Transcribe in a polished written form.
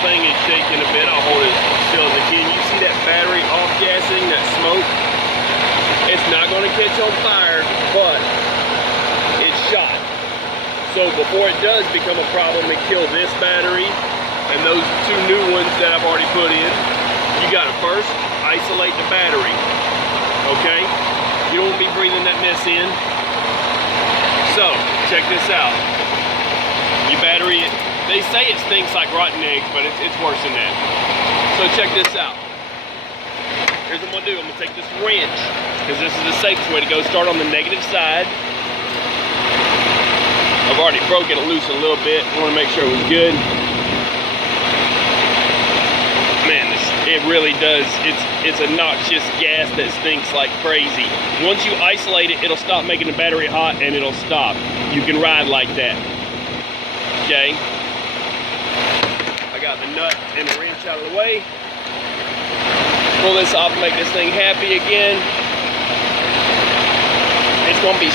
thing is shaking a bit. I'll hold it still as a key. You see that battery off-gassing, that smoke? It's not going to catch on fire, but it's shot. So before it does become a problem and kill this battery and those two new ones that I've already put in, you got to first isolate the battery, okay? You don't want to be breathing that mess in. So, check this out. Your battery, they say it stinks like rotten eggs, but it's worse than that. So check this out. Here's what I'm gonna do. I'm gonna take this wrench, because this is the safest way to go. Start on the negative side. I've already broken it loose a little bit. I wanna make sure it was good. Man, it really does. It's a noxious gas that stinks like crazy. Once you isolate it, it'll stop making the battery hot and it'll stop. You can ride like that. Okay. I got the nut and the wrench out of the way. Pull this off and make this thing happy again. It's gonna be